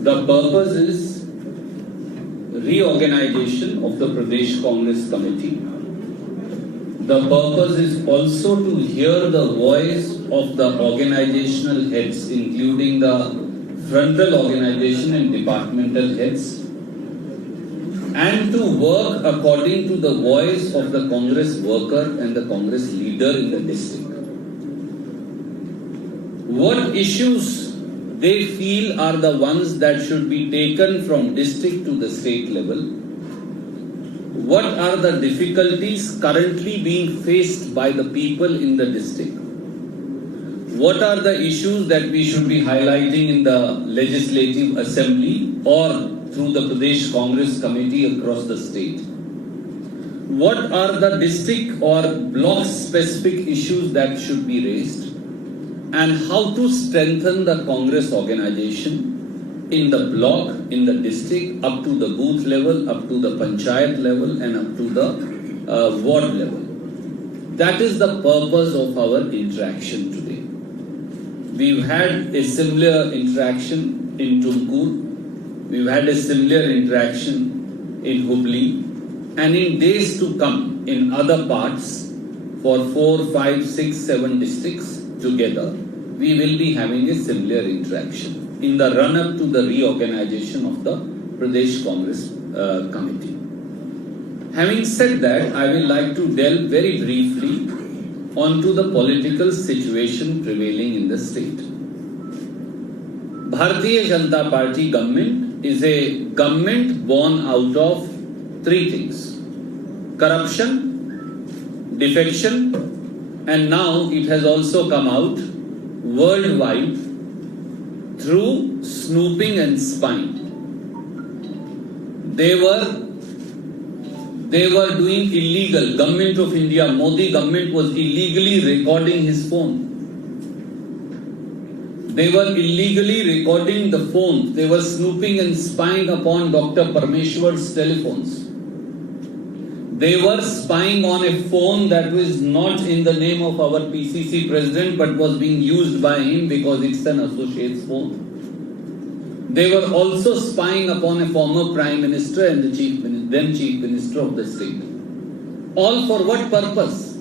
The purpose is reorganization of the Pradesh Congress Committee. The purpose is also to hear the voice of the organizational heads, including the frontal organization and departmental heads, and to work according to the voice of the Congress worker and the Congress leader in the district. What issues they feel are the ones that should be taken from district to the state level? What are the difficulties currently being faced by the people in the district? What are the issues that we should be highlighting in the Legislative Assembly or through the Pradesh Congress Committee across the state? What are the district or block specific issues that should be raised? And how to strengthen the Congress organization in the block, in the district, up to the booth level, up to the panchayat level, and up to the ward level. That is the purpose of our interaction today. We've had a similar interaction in Tumkur, we've had a similar interaction in Hubli, and in days to come in other parts for 4, 5, 6, 7 districts together, we will be having a similar interaction in the run-up to the reorganization of the Pradesh Congress Committee. Having said that, I will like to delve very briefly onto the political situation prevailing in the state. Bharatiya Janata Party government is a government born out of 3 things: corruption, defection, and now it has also come out worldwide through snooping and spying. They were doing illegal. Government of India, Modi government was illegally recording his phone. They were illegally recording the phone. They were snooping and spying upon Dr. Parmeshwar's telephones. They were spying on a phone that was not in the name of our PCC president but was being used by him because it's an associate's phone. They were also spying upon a former Prime Minister and the then Chief Minister of the state. All for what purpose?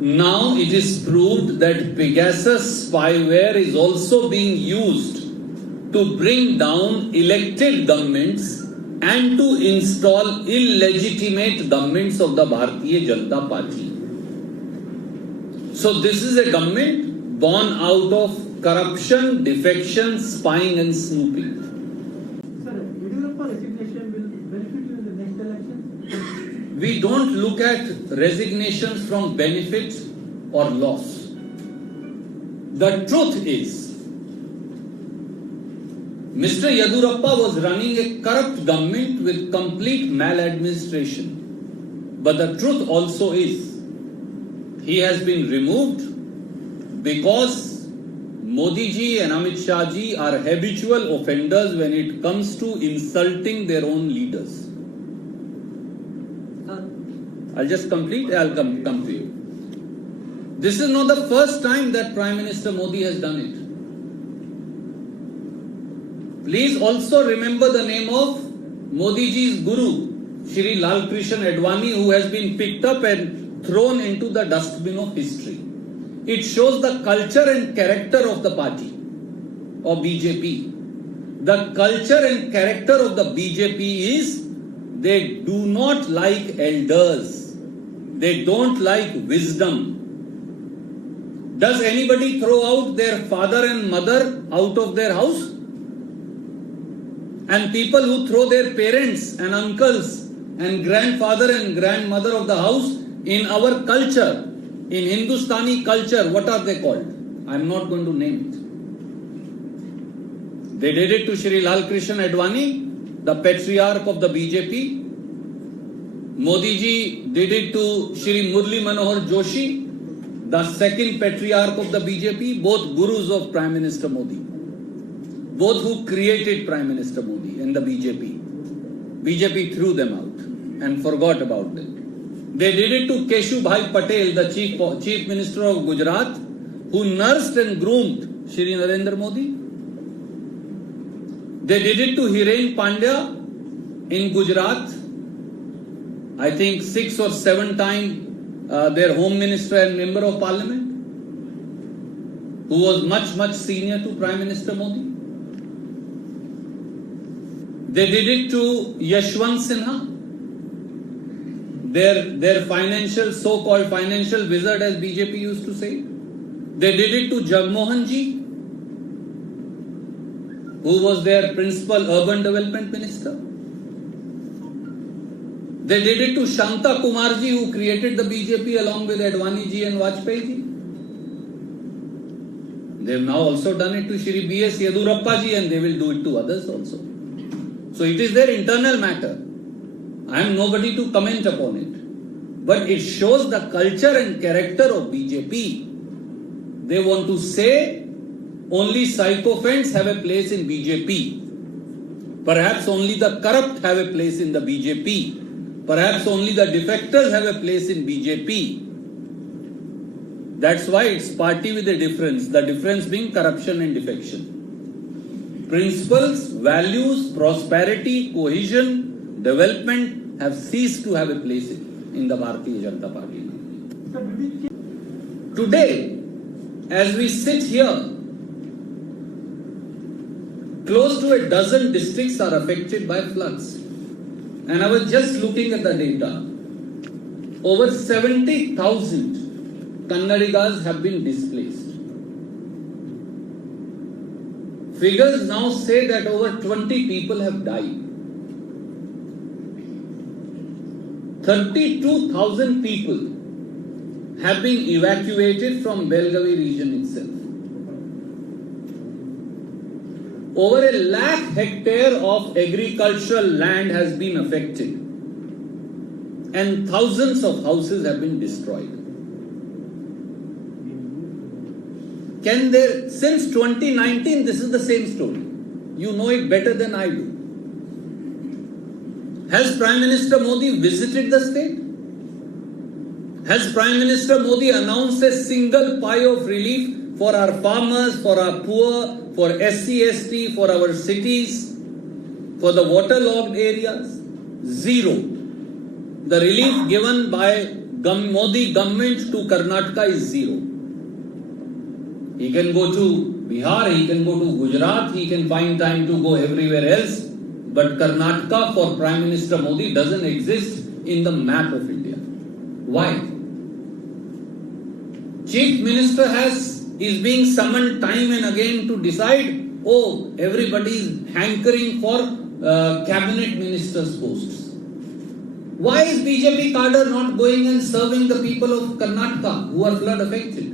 Now it is proved that Pegasus spyware is also being used to bring down elected governments and to install illegitimate governments of the Bharatiya Janata Party. So this is a government born out of corruption, defection, spying and snooping. Sir, Yediyurappa resignation will benefit you in the next election? We don't look at resignations from benefit or loss. The truth is, Mr. Yediyurappa was running a corrupt government with complete maladministration. But the truth also is, he has been removed because Modi ji and Amit Shah ji are habitual offenders when it comes to insulting their own leaders. I'll just complete, I'll come to you. This is not the first time that Prime Minister Modi has done it. Please also remember the name of Modi ji's guru, Shri Lal Krishan Advani, who has been picked up and thrown into the dustbin of history. It shows the culture and character of the party, of BJP. The culture and character of the BJP is they do not like elders. They don't like wisdom. Does anybody throw out their father and mother out of their house? And people who throw their parents and uncles and grandfather and grandmother of the house in our culture, in Hindustani culture, what are they called? I am not going to name it. They did it to Shri Lal Krishan Advani, the patriarch of the BJP. Modi ji did it to Shri Murli Manohar Joshi, the second patriarch of the BJP, both gurus of Prime Minister Modi. Both who created Prime Minister Modi and the BJP. BJP threw them out and forgot about them. They did it to Keshu Bhai Patel, the Chief Minister of Gujarat, who nursed and groomed Shri Narendra Modi. They did it to Hiren Pandya in Gujarat. I think 6 or 7 times their Home Minister and Member of Parliament, who was much senior to Prime Minister Modi. They did it to Yashwant Sinha, their financial, so-called financial wizard, as BJP used to say. They did it to Jagmohan Ji, who was their principal urban development minister. They did it to Shanta Kumar Ji, who created the BJP along with Advani Ji and Vajpayee Ji. They have now also done it to Shri B.S. Yedurappa Ji, and they will do it to others also. So it is their internal matter. I am nobody to comment upon it. But it shows the culture and character of BJP. They want to say only sycophants have a place in BJP. Perhaps only the corrupt have a place in the BJP. Perhaps only the defectors have a place in BJP. That's why it's party with a difference. The difference being corruption and defection. Principles, values, prosperity, cohesion, development have ceased to have a place in the Bharatiya Janata Party. Today, as we sit here, close to a dozen districts are affected by floods. And I was just looking at the data. Over 70,000 Kannadigas have been displaced. Figures now say that over 20 people have died. 32,000 people have been evacuated from Belgavi region itself. Over 1 lakh hectares of agricultural land has been affected, and thousands of houses have been destroyed. Since 2019, this is the same story. You know it better than I do. Has Prime Minister Modi visited the state? Has Prime Minister Modi announced a single pie of relief for our farmers, for our poor, for SC, ST, for our cities, for the waterlogged areas? Zero. The relief given by Modi government to Karnataka is zero. He can go to Bihar, he can go to Gujarat, he can find time to go everywhere else. But Karnataka for Prime Minister Modi doesn't exist in the map of India. Why? Chief Minister is being summoned time and again to decide, everybody is hankering for cabinet ministers' posts. Why is BJP cadre not going and serving the people of Karnataka who are flood affected?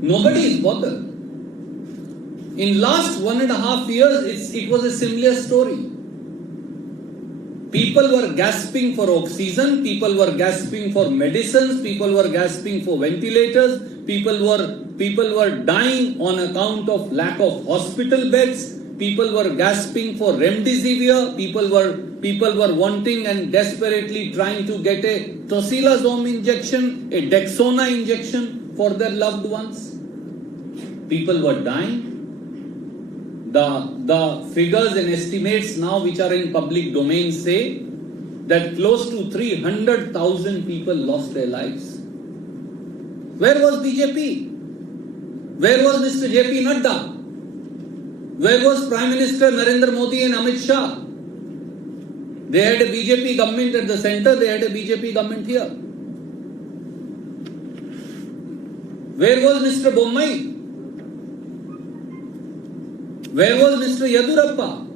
Nobody is bothered. In last 1.5 years, it was a similar story. People were gasping for oxygen, people were gasping for medicines, people were gasping for ventilators, people were dying on account of lack of hospital beds, people were gasping for remdesivir, people were wanting and desperately trying to get a tocilazole injection, a Dexona injection for their loved ones. People were dying. The figures and estimates now which are in public domain say that close to 300,000 people lost their lives. Where was BJP? Where was Mr. JP Nadda? Where was Prime Minister Narendra Modi and Amit Shah? They had a BJP government at the center, they had a BJP government here. Where was Mr. Bommai? Where was Mr. Yedurappa?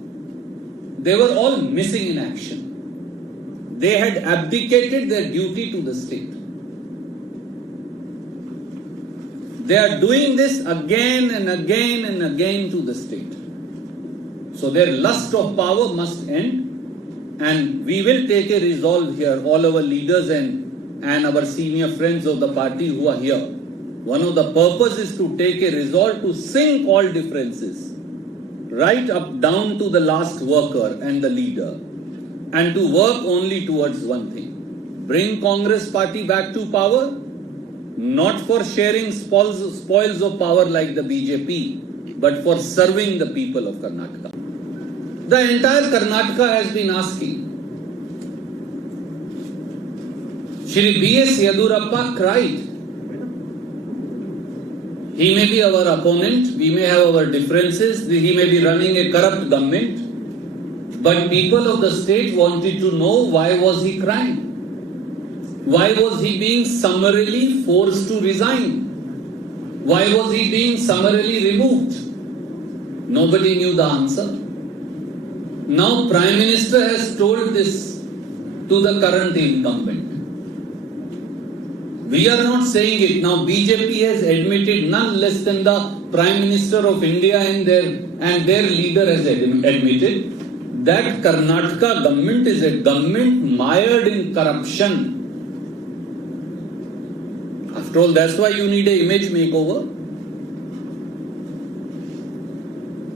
They were all missing in action. They had abdicated their duty to the state. They are doing this again and again and again to the state. So their lust of power must end, and we will take a resolve here, all our leaders and our senior friends of the party who are here. One of the purposes is to take a resolve to sink all differences, right up down to the last worker and the leader, and to work only towards one thing: bring Congress party back to power, not for sharing spoils of power like the BJP, but for serving the people of Karnataka. The entire Karnataka has been asking. Shri B.S. Yedurappa cried. He may be our opponent, we may have our differences, he may be running a corrupt government, but people of the state wanted to know why was he crying? Why was he being summarily forced to resign? Why was he being summarily removed? Nobody knew the answer. Now Prime Minister has told this to the current incumbent. We are not saying it. Now BJP has admitted, none less than the Prime Minister of India and their leader has admitted that Karnataka government is a government mired in corruption. After all, that's why you need an image makeover.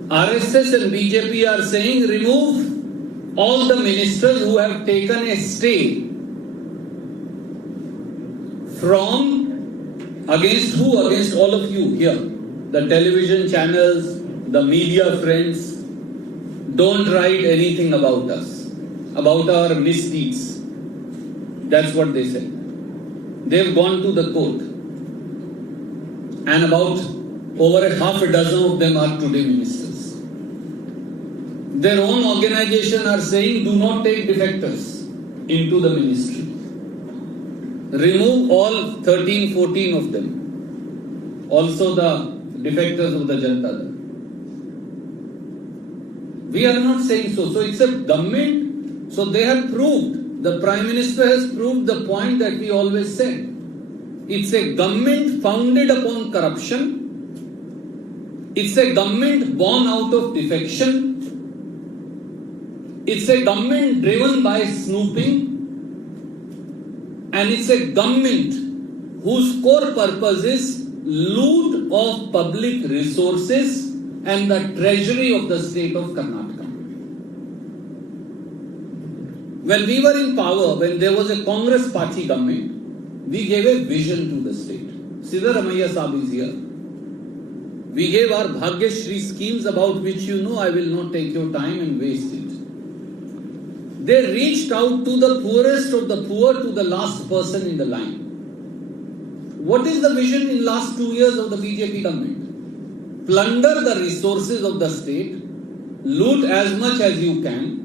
RSS and BJP are saying remove all the ministers who have taken a stay. From against who? Against all of you here. The television channels, the media friends. Don't write anything about us, about our misdeeds. That's what they said. They've gone to the court. And about over half a dozen of them are today ministers. Their own organization are saying do not take defectors into the ministry. Remove all 13, 14 of them. Also the defectors of the Janata Dal. We are not saying so. So it's a government. So they have proved, the Prime Minister has proved the point that we always said. It's a government founded upon corruption. It's a government born out of defection. It's a government driven by snooping. And it's a government whose core purpose is loot of public resources and the treasury of the state of Karnataka. When we were in power, when there was a Congress party government, we gave a vision to the state. Siddharamaiah Saab is here. We gave our Bhagyashree schemes about which you know I will not take your time and waste it. They reached out to the poorest of the poor, to the last person in the line. What is the vision in last 2 years of the BJP government? Plunder the resources of the state, loot as much as you can,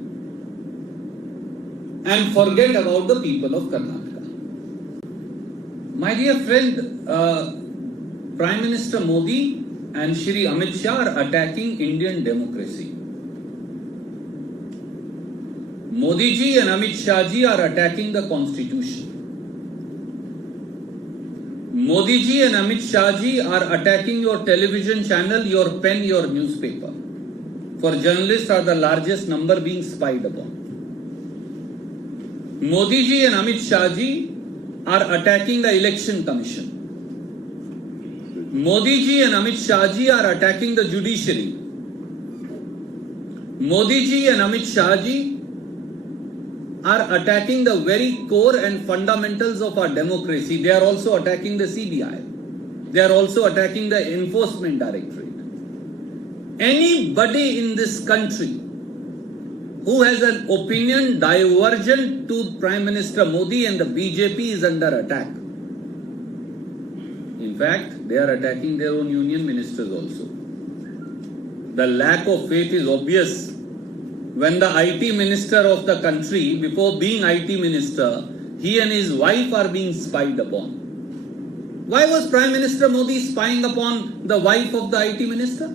and forget about the people of Karnataka. My dear friend, Prime Minister Modi and Shri Amit Shah are attacking Indian democracy. Modi ji and Amit Shah ji are attacking the constitution. Modi ji and Amit Shah ji are attacking your television channel, your pen, your newspaper. For journalists are the largest number being spied upon. Modi ji and Amit Shah ji are attacking the election commission. Modi ji and Amit Shah ji are attacking the judiciary. Modi ji and Amit Shah ji are attacking the very core and fundamentals of our democracy. They are also attacking the CBI. They are also attacking the Enforcement Directorate. Anybody in this country who has an opinion divergent to Prime Minister Modi and the BJP is under attack. In fact, they are attacking their own union ministers also. The lack of faith is obvious. When the IT minister of the country, before being IT minister, he and his wife are being spied upon. Why was Prime Minister Modi spying upon the wife of the IT minister?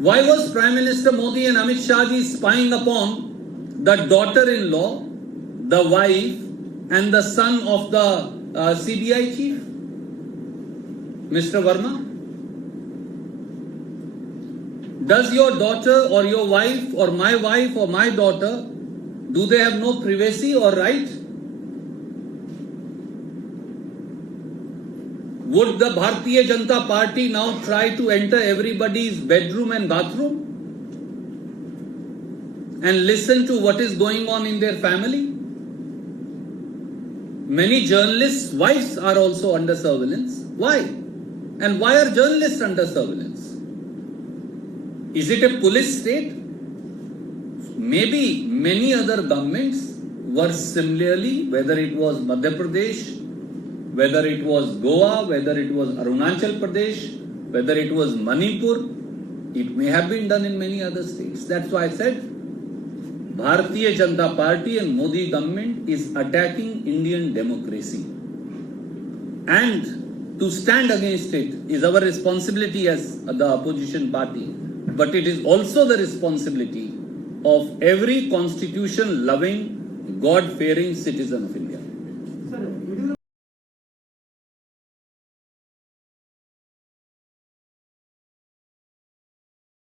Why was Prime Minister Modi and Amit Shah ji spying upon the daughter-in-law, the wife, and the son of the CBI chief? Mr. Verma? Does your daughter or your wife or my daughter, do they have no privacy or right? Would the Bharatiya Janata Party now try to enter everybody's bedroom and bathroom and listen to what is going on in their family? Many journalists' wives are also under surveillance. Why? And why are journalists under surveillance? Is it a police state? Maybe many other governments were similarly, whether it was Madhya Pradesh, whether it was Goa, whether it was Arunachal Pradesh, whether it was Manipur, it may have been done in many other states. That's why I said Bharatiya Janata Party and Modi government is attacking Indian democracy. And to stand against it is our responsibility as the opposition party. But it is also the responsibility of every constitution-loving, God-fearing citizen of India.